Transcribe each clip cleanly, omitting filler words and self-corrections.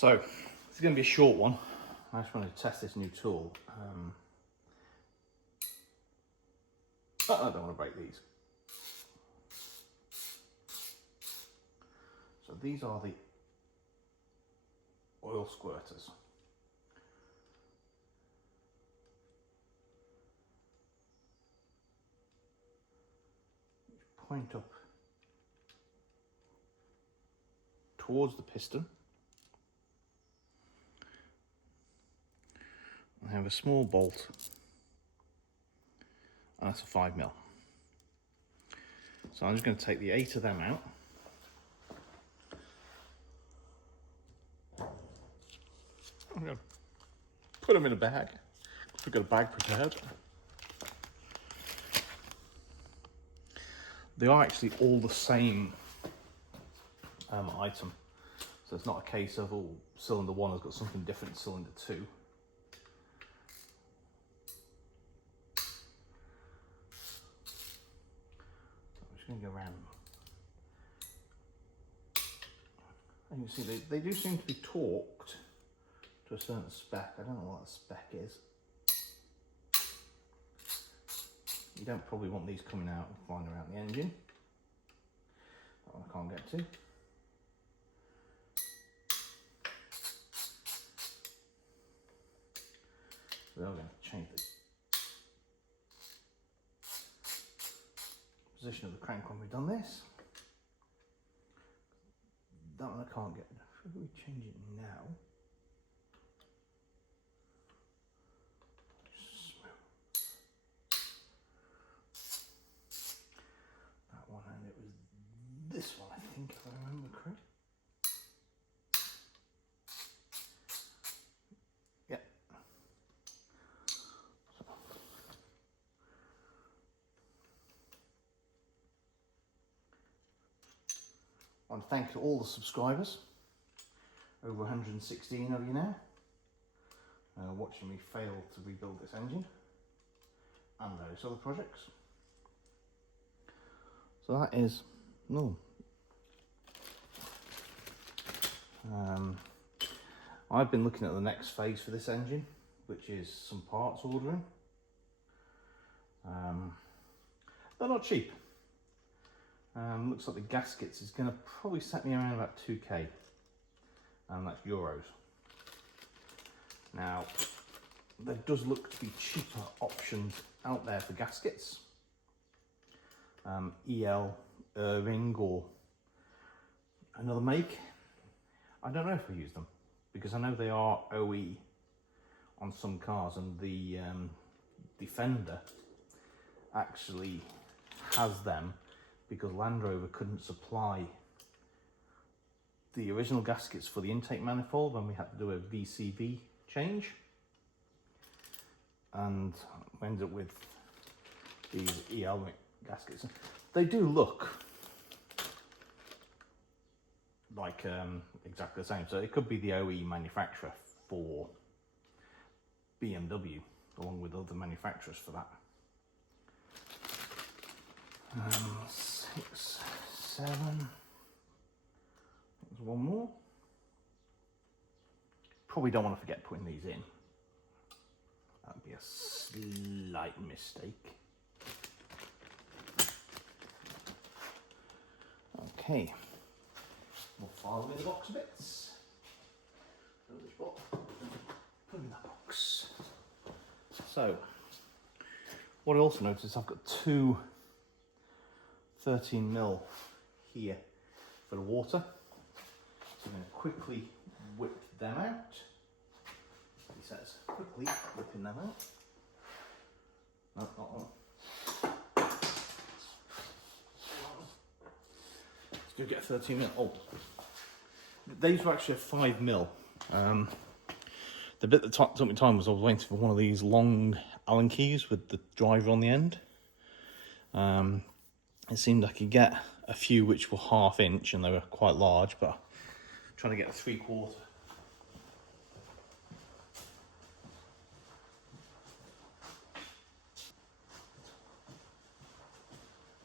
So this is going to be a short one. I just wanted to test this new tool. I don't want to break these. So these are the oil squirters. Point up towards the piston. I have a small bolt, and that's a 5mm. So I'm just going to take the 8 of them out. I'm going to put them in a bag. We've got a bag prepared. They are actually all the same item. So it's not a case of, oh, cylinder 1 has got something different to cylinder 2. I'm just going to go around. And you can see they do seem to be torqued to a certain spec. I don't know what the spec is. You don't probably want these coming out and flying around the engine. That one I can't get to. So I'm going to change the position of the crank when we've done this. That one I can't get. Should we change it now? That one, and it was this one, I think, if I remember correctly. Yeah. So. I want to thank all the subscribers, over 116 of you now, watching me fail to rebuild this engine and various other projects. So that is, I've been looking at the next phase for this engine, which is some parts ordering. They're not cheap. Looks like the gaskets is going to probably set me around about 2k, and that's euros. Now, there does look to be cheaper options out there for gaskets. EL, Irving, or another make. I don't know if I use them, because I know they are OE on some cars, and the Defender actually has them because Land Rover couldn't supply the original gaskets for the intake manifold when we had to do a VCV change, and we ended up with these EL gaskets. They do look like exactly the same, so it could be the OE manufacturer for BMW along with other manufacturers for that. 6, 7, there's one more. Probably don't want to forget putting these in. That'd be a slight mistake. Okay, we'll file in the box bits. Put in that box. So, what I also noticed, I've got two 13mm here for the water. So I'm going to quickly whip them out. He says, quickly whipping them out. No, not one. Let's go get a 13mm. Oh, these were actually a 5mm. The bit that took me time was I was waiting for one of these long Allen keys with the driver on the end. It seemed I could get a few which were 1/2 inch and they were quite large, but I'm trying to get a 3/4.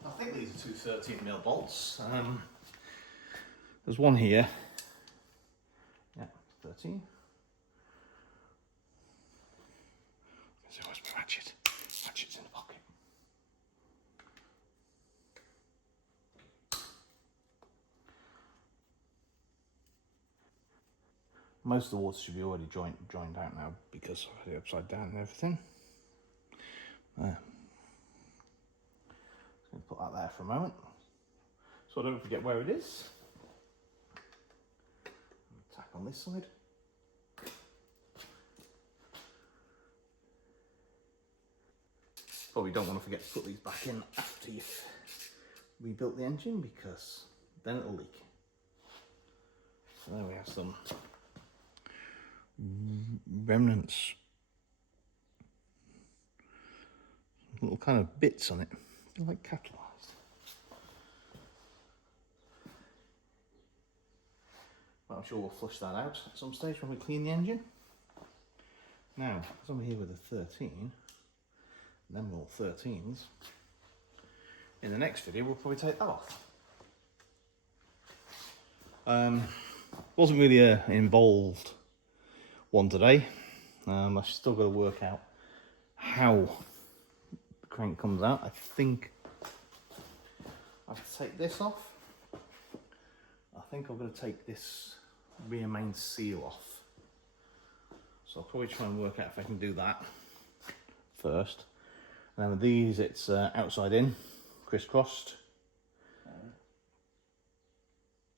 I think these are two 13mm bolts. There's one here. Yeah, 13mm. see. So where's my ratchet? Ratchet's in the pocket. Most of the water should be already joined out now because I've had it upside down and everything. There. Just going to put that there for a moment so I don't forget where it is. Tack on this side. Probably don't want to forget to put these back in after you've rebuilt the engine because then it'll leak. So there we have some remnants, little kind of bits on it, like catalysed. But I'm sure we'll flush that out at some stage when we clean the engine. Now, as I'm here with a 13, them all 13s, in the next video we'll probably take that off. Wasn't really an involved one today. I've still got to work out how the crank comes out. I think I have to take this off. I think I'm going to take this rear main seal off. So I'll probably try and work out if I can do that first. And then with these, it's outside in, crisscrossed.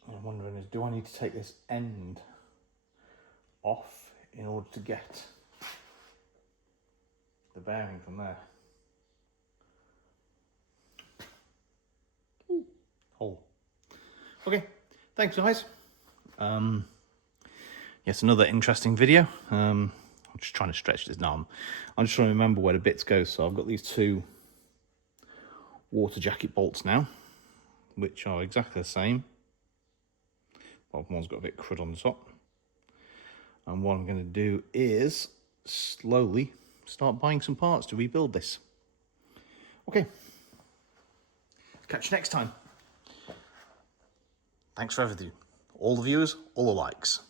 I'm wondering is, do I need to take this end off in order to get the bearing from there? Ooh, hole. Okay, thanks guys. Yes, another interesting video. I'm just trying to stretch this now. I'm just trying to remember where the bits go. So I've got these two water jacket bolts now, which are exactly the same. But one's got a bit of crud on the top. And what I'm going to do is slowly start buying some parts to rebuild this. Okay. Catch you next time. Thanks for everything. All the viewers, all the likes.